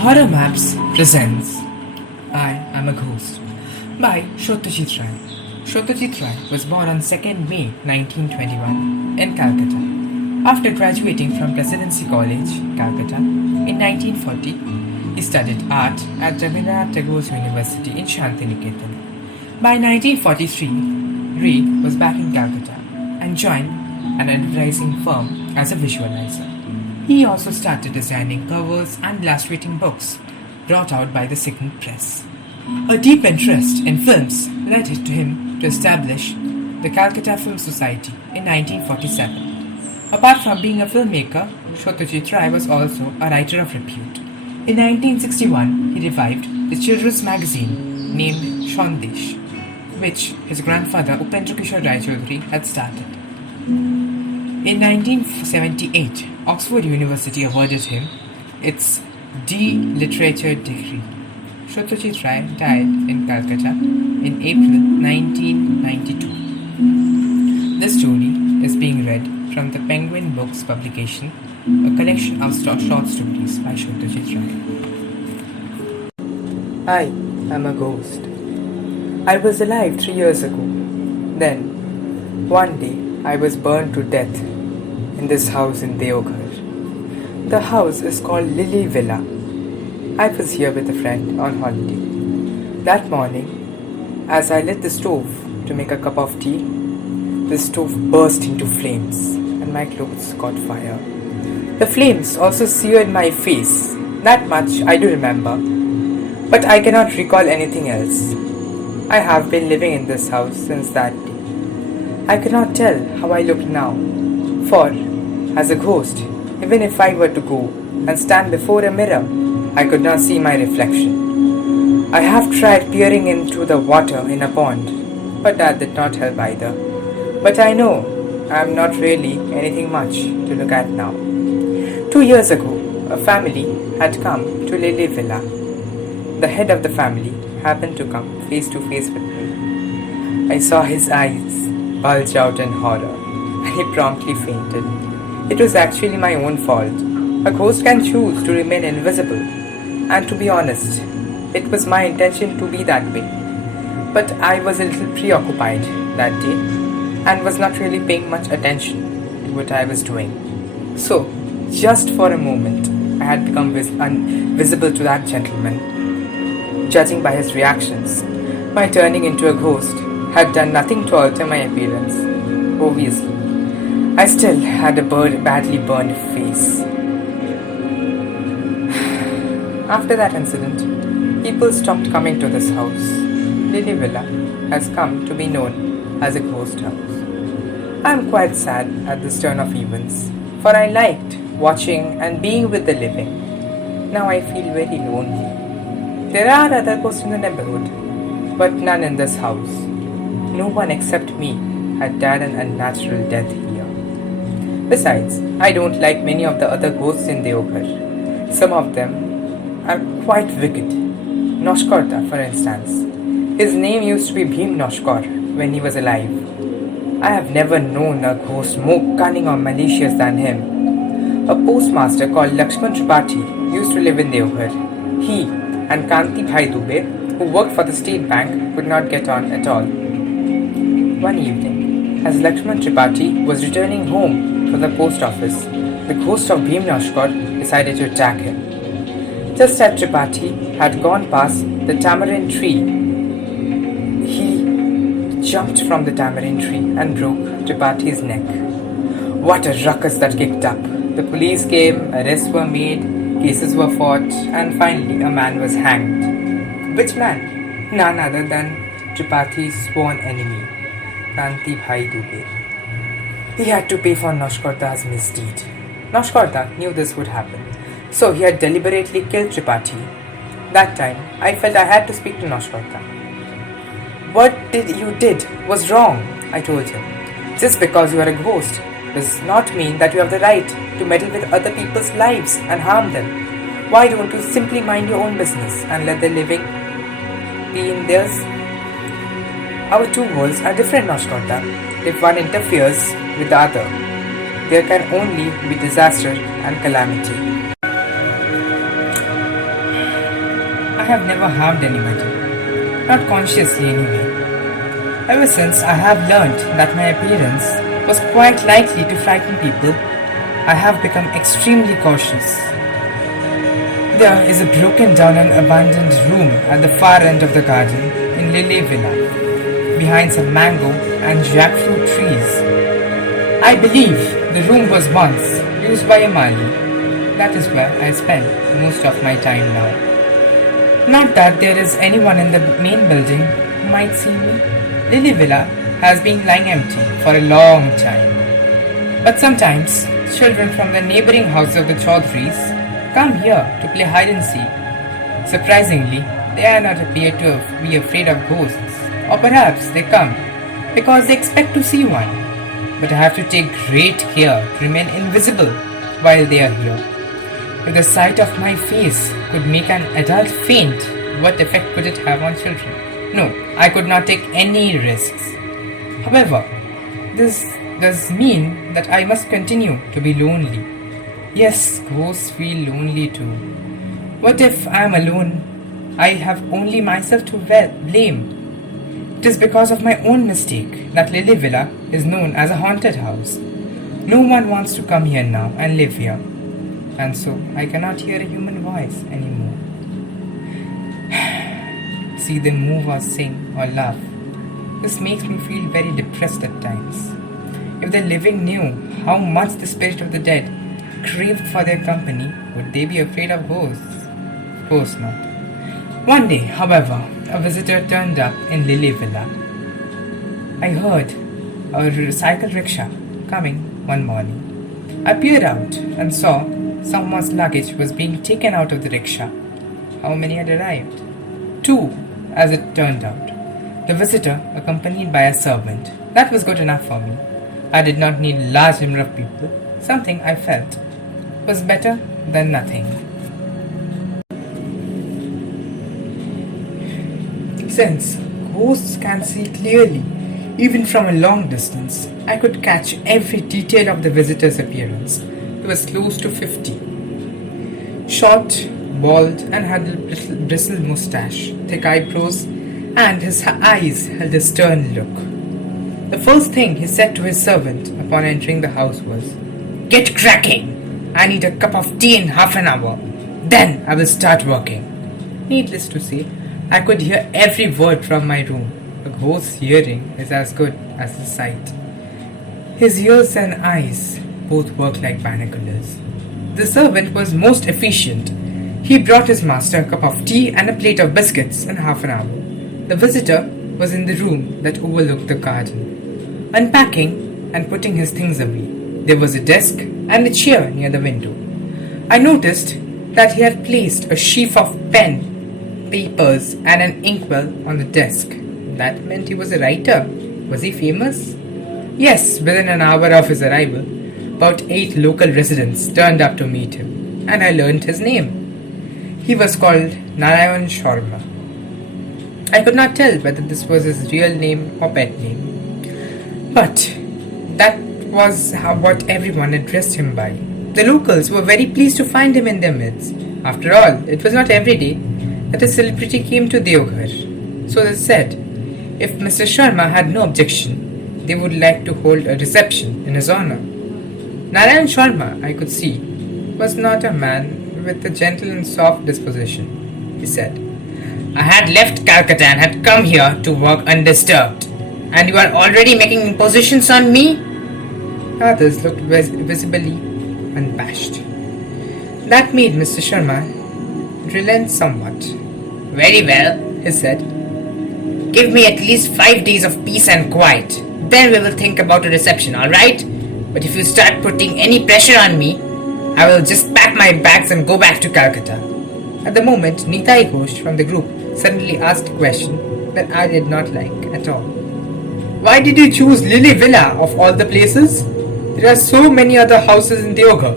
Horror Maps presents I Am a Ghost by Satyajit Ray. Satyajit Ray was born on 2nd May 1921 in Calcutta. After graduating from Presidency College, Calcutta, in 1940, he studied art at Rabindranath Tagore's University in Shantiniketan. By 1943, Ray was back in Calcutta and joined an advertising firm as a visualizer. He also started designing covers and illustrating books brought out by the Signet Press. A deep interest in films led to him to establish the Calcutta Film Society in 1947. Apart from being a filmmaker, Satyajit Ray was also a writer of repute. In 1961, he revived the children's magazine named Sandesh, which his grandfather Upendra Kishore Rai Chaudhary had started. In 1978, Oxford University awarded him its D. Literature degree. Satyajit Ray died in Calcutta in April 1992. This story is being read from the Penguin Books publication, a collection of short stories by Satyajit Ray. I am a ghost. I was alive 3 years ago. Then, one day, I was burned to death in this house in Deoghar. The house is called Lily Villa. I was here with a friend on holiday. That morning, as I lit the stove to make a cup of tea, the stove burst into flames and my clothes caught fire. The flames also seared my face. That much I do remember, but I cannot recall anything else. I have been living in this house since that day. I cannot tell how I look now, for, as a ghost, even if I were to go and stand before a mirror, I could not see my reflection. I have tried peering into the water in a pond, but that did not help either. But I know I am not really anything much to look at now. 2 years ago, a family had come to Lily Villa. The head of the family happened to come face to face with me. I saw his eyes bulge out in horror, and he promptly fainted. It was actually my own fault. A ghost can choose to remain invisible, and to be honest, it was my intention to be that way. But I was a little preoccupied that day, and was not really paying much attention to what I was doing. So, just for a moment, I had become visible to that gentleman. Judging by his reactions, my turning into a ghost had done nothing to alter my appearance. Obviously, I still had a badly burned face. After that incident, people stopped coming to this house. Lily Villa has come to be known as a ghost house. I am quite sad at this turn of events, for I liked watching and being with the living. Now I feel very lonely. There are other ghosts in the neighborhood, but none in this house. No one except me had died an unnatural death here. Besides, I don't like many of the other ghosts in Deoghar. Some of them are quite wicked. Noshkorta, for instance. His name used to be Bhim Noshkor when he was alive. I have never known a ghost more cunning or malicious than him. A postmaster called Lakshman Tripathi used to live in Deoghar. He and Kanti Bhai Dubey, who worked for the State Bank, could not get on at all. One evening, as Lakshman Tripathi was returning home from the post office, the ghost of Bhim Noshkor decided to attack him. Just as Tripathi had gone past the tamarind tree, he jumped from the tamarind tree and broke Tripathi's neck. What a ruckus that kicked up! The police came, arrests were made, cases were fought, and finally a man was hanged. Which man? None other than Tripathi's sworn enemy, Kanti Bhai Dubey. He had to pay for Noshkorta's misdeed. Noshkorta knew this would happen, so he had deliberately killed Tripathi. That time, I felt I had to speak to Noshkorta. What you did was wrong, I told him. Just because you are a ghost does not mean that you have the right to meddle with other people's lives and harm them. Why don't you simply mind your own business and let the living be in theirs? Our two worlds are different, Noshkorta. If one interferes with the other, there can only be disaster and calamity. have never harmed anybody, not consciously anyway. Ever since I have learnt that my appearance was quite likely to frighten people, I have become extremely cautious. There is a broken down and abandoned room at the far end of the garden in Lily Villa, behind some mango and jackfruit trees. I believe the room was once used by a Mali. That is where I spend most of my time now. Not that there is anyone in the main building who might see me. Lily Villa has been lying empty for a long time. But sometimes children from the neighboring house of the Chaudhrys come here to play hide and seek. Surprisingly, they are not appear to be afraid of ghosts, or perhaps they come because they expect to see one. But I have to take great care to remain invisible while they are here. If the sight of my face could make an adult faint, what effect could it have on children? No, I could not take any risks. However, this does mean that I must continue to be lonely. Yes, ghosts feel lonely too. What if I am alone? I have only myself to blame. It is because of my own mistake that Lily Villa is known as a haunted house. No one wants to come here now and live here. And so I cannot hear a human voice anymore. See them move or sing or laugh. This makes me feel very depressed at times. If the living knew how much the spirit of the dead craved for their company, would they be afraid of ghosts? Of course not. One day, however, a visitor turned up in Lily Villa. I heard a cycle rickshaw coming one morning. I peered out and saw someone's luggage was being taken out of the rickshaw. How many had arrived? 2, as it turned out. The visitor accompanied by a servant. That was good enough for me. I did not need a large number of people. Something I felt was better than nothing. Since ghosts can see clearly, even from a long distance, I could catch every detail of the visitor's appearance. He was close to 50. Short, bald, and had a bristled mustache, thick eyebrows, and his eyes held a stern look. The first thing he said to his servant upon entering the house was, "Get cracking! I need a cup of tea in half an hour. Then I will start working." Needless to say, I could hear every word from my room. A ghost's hearing is as good as his sight. His ears and eyes both worked like binoculars. The servant was most efficient. He brought his master a cup of tea and a plate of biscuits in half an hour. The visitor was in the room that overlooked the garden, unpacking and putting his things away. There was a desk and a chair near the window. I noticed that he had placed a sheaf of pen, papers, and an inkwell on the desk. That meant he was a writer. Was he famous? Yes, within an hour of his arrival, about 8 local residents turned up to meet him, and I learned his name. He was called Narayan Sharma. I could not tell whether this was his real name or pet name, but that was what everyone addressed him by. The locals were very pleased to find him in their midst. After all, it was not every day that a celebrity came to Deoghar. So they said, if Mr. Sharma had no objection, they would like to hold a reception in his honor. Narayan Sharma, I could see, was not a man with a gentle and soft disposition. He said, "I had left Calcutta and had come here to work undisturbed, and you are already making impositions on me?" Others looked visibly unabashed. That made Mr. Sharma relent somewhat. "Very well," he said. "Give me at least 5 days of peace and quiet. Then we will think about a reception, alright? But if you start putting any pressure on me, I will just pack my bags and go back to Calcutta." At the moment, Nitai Ghosh from the group suddenly asked a question that I did not like at all. "Why did you choose Lily Villa of all the places? There are so many other houses in Deoghar."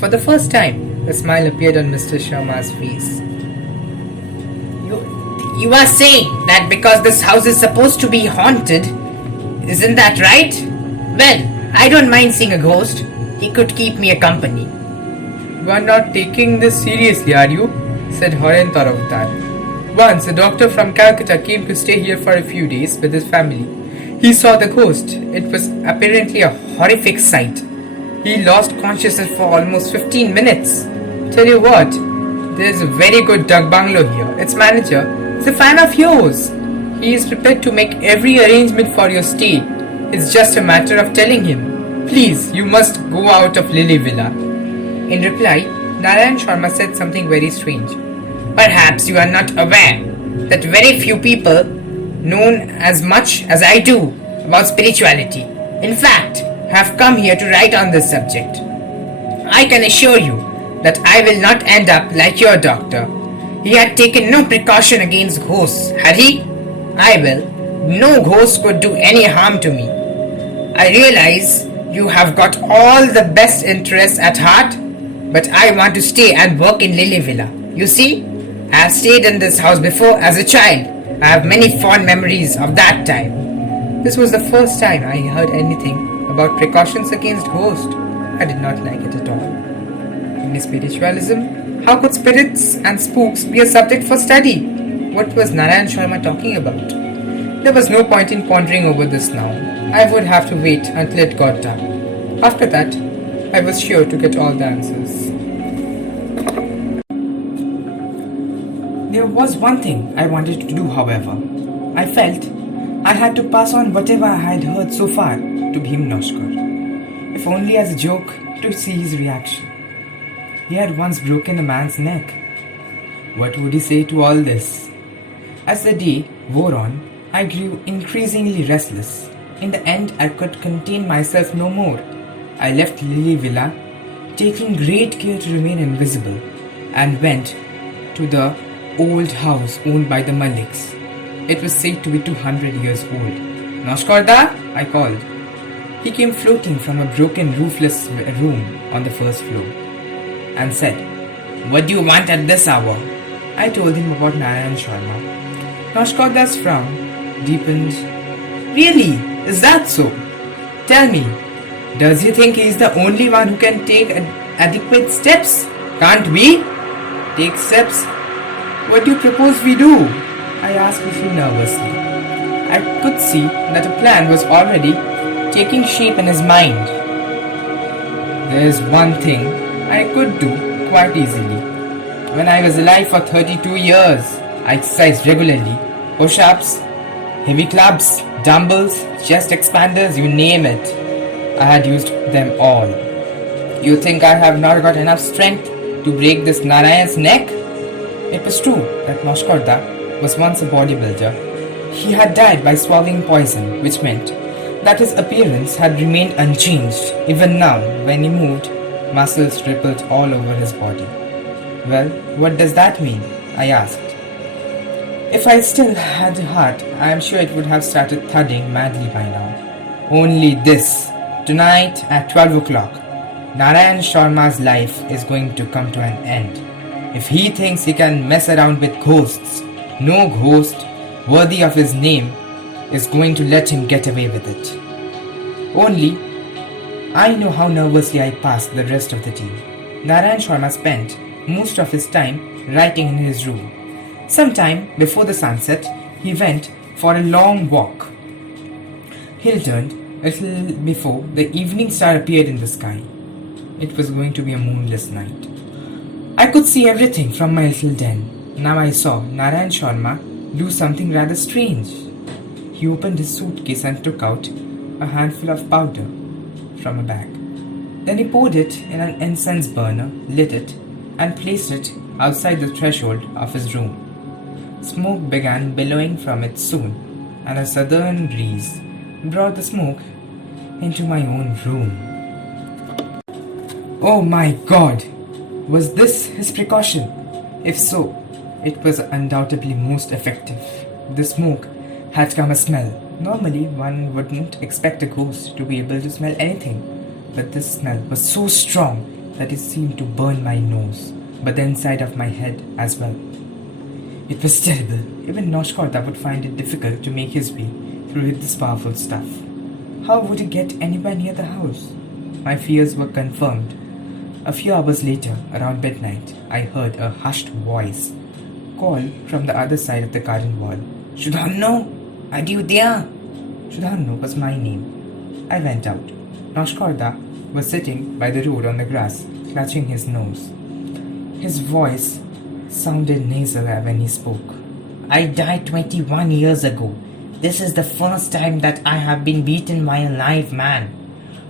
For the first time, a smile appeared on Mr. Sharma's face. You are saying that because this house is supposed to be haunted, isn't that right? Well, I don't mind seeing a ghost. He could keep me a company. "You are not taking this seriously, are you?" said Horen Taravtar. Once, a doctor from Calcutta came to stay here for a few days with his family. He saw the ghost. It was apparently a horrific sight. He lost consciousness for almost 15 minutes. Tell you what, there's a very good duck bungalow here. Its manager is a fan of yours. He is prepared to make every arrangement for your stay. It's just a matter of telling him, please, you must go out of Lily Villa. In reply, Narayan Sharma said something very strange. Perhaps you are not aware that very few people know as much as I do about spirituality. In fact, have come here to write on this subject. I can assure you that I will not end up like your doctor. He had taken no precaution against ghosts, had he? I will. No ghost could do any harm to me. I realize you have got all the best interests at heart, but I want to stay and work in Lily Villa. You see, I have stayed in this house before as a child. I have many fond memories of that time. This was the first time I heard anything about precautions against ghosts. I did not like it at all. In spiritualism, how could spirits and spooks be a subject for study? What was Narayan Sharma talking about? There was no point in pondering over this now. I would have to wait until it got dark. After that, I was sure to get all the answers. There was one thing I wanted to do, however. I felt I had to pass on whatever I had heard so far to Bhim Noshkar, if only as a joke to see his reaction. He had once broken a man's neck. What would he say to all this? As the day wore on, I grew increasingly restless. In the end, I could contain myself no more. I left Lily Villa, taking great care to remain invisible, and went to the old house owned by the Maliks. It was said to be 200 years old. Noshkorda, I called. He came floating from a broken roofless room on the first floor and said, "What do you want at this hour?" I told him about Narayan Sharma. Noshkorda's frown deepened. Really? Is that so? Tell me, does he think he is the only one who can take adequate steps? Can't we take steps? What do you propose we do? I asked a little nervously. I could see that a plan was already taking shape in his mind. There is one thing I could do quite easily. When I was alive for 32 years, I exercised regularly. Push-ups, heavy clubs, dumbbells, chest expanders, you name it. I had used them all. You think I have not got enough strength to break this Narayan's neck? It was true that Noshkorda was once a bodybuilder. He had died by swallowing poison, which meant that his appearance had remained unchanged. Even now, when he moved, muscles rippled all over his body. Well, what does that mean? I asked. If I still had a heart, I am sure it would have started thudding madly by now. Only this. Tonight at 12 o'clock, Narayan Sharma's life is going to come to an end. If he thinks he can mess around with ghosts, no ghost worthy of his name is going to let him get away with it. Only, I know how nervously I passed the rest of the day. Narayan Sharma spent most of his time writing in his room. Sometime before the sunset, he went for a long walk. He returned a little before the evening star appeared in the sky. It was going to be a moonless night. I could see everything from my little den. Now I saw Narayan Sharma do something rather strange. He opened his suitcase and took out a handful of powder from a bag. Then he poured it in an incense burner, lit it, and placed it outside the threshold of his room. Smoke began billowing from it soon, and a southern breeze brought the smoke into my own room. Oh my God! Was this his precaution? If so, it was undoubtedly most effective. The smoke had come a smell. Normally, one wouldn't expect a ghost to be able to smell anything, but this smell was so strong that it seemed to burn my nose, but the inside of my head as well. It was terrible. Even Noshkorda would find it difficult to make his way through this powerful stuff. How would he get anywhere near the house? My fears were confirmed A few hours later, around midnight, I heard a hushed voice call from the other side of the garden wall. Shudhanno, are you there? Shudhanno was my name. I went out. Noshkorda was sitting by the road on the grass, clutching his nose. His voice sounded nasal when he spoke. I died 21 years ago. This is the first time that I have been beaten by a live man.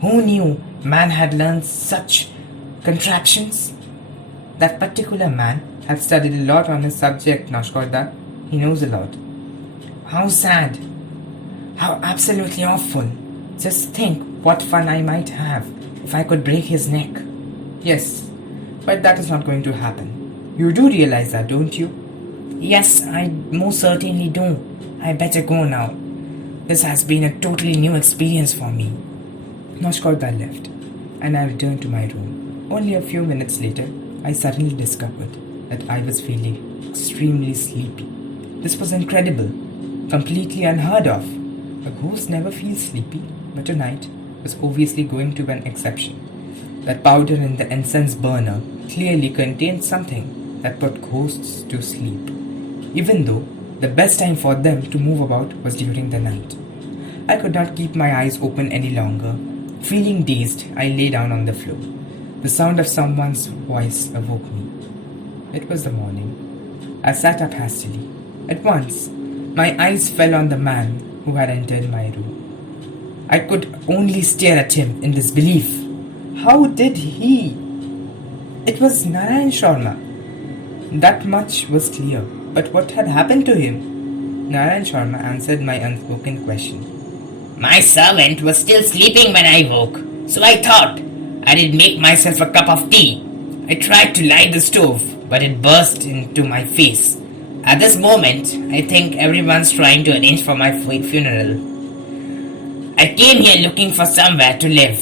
Who knew man had learned such contraptions? That particular man had studied a lot on his subject, Noshkorda. He knows a lot. How sad. How absolutely awful. Just think what fun I might have if I could break his neck. Yes, but that is not going to happen. You do realize that, don't you? Yes, I most certainly do. I better go now. This has been a totally new experience for me. Noshkorda left, and I returned to my room. Only a few minutes later, I suddenly discovered that I was feeling extremely sleepy. This was incredible, completely unheard of. A ghost never feels sleepy, but tonight was obviously going to be an exception. That powder in the incense burner clearly contained something that put ghosts to sleep, even though the best time for them to move about was during the night. I could not keep my eyes open any longer. Feeling dazed, I lay down on the floor. The sound of someone's voice awoke me. It was the morning. I sat up hastily. At once, my eyes fell on the man who had entered my room. I could only stare at him in disbelief. How did he? It was Narayan Sharma. That much was clear. But what had happened to him? Narayan Sharma answered my unspoken question. My servant was still sleeping when I woke, so I thought I'd make myself a cup of tea. I tried to light the stove, but it burst into my face. At this moment, I think everyone's trying to arrange for my funeral. I came here looking for somewhere to live.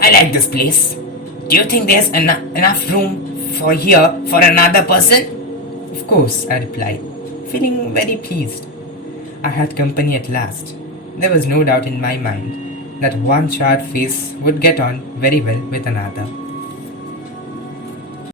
I like this place. Do you think there's enough room for another person? Of course, I replied, feeling very pleased. I had company at last. There was no doubt in my mind that one charred face would get on very well with another.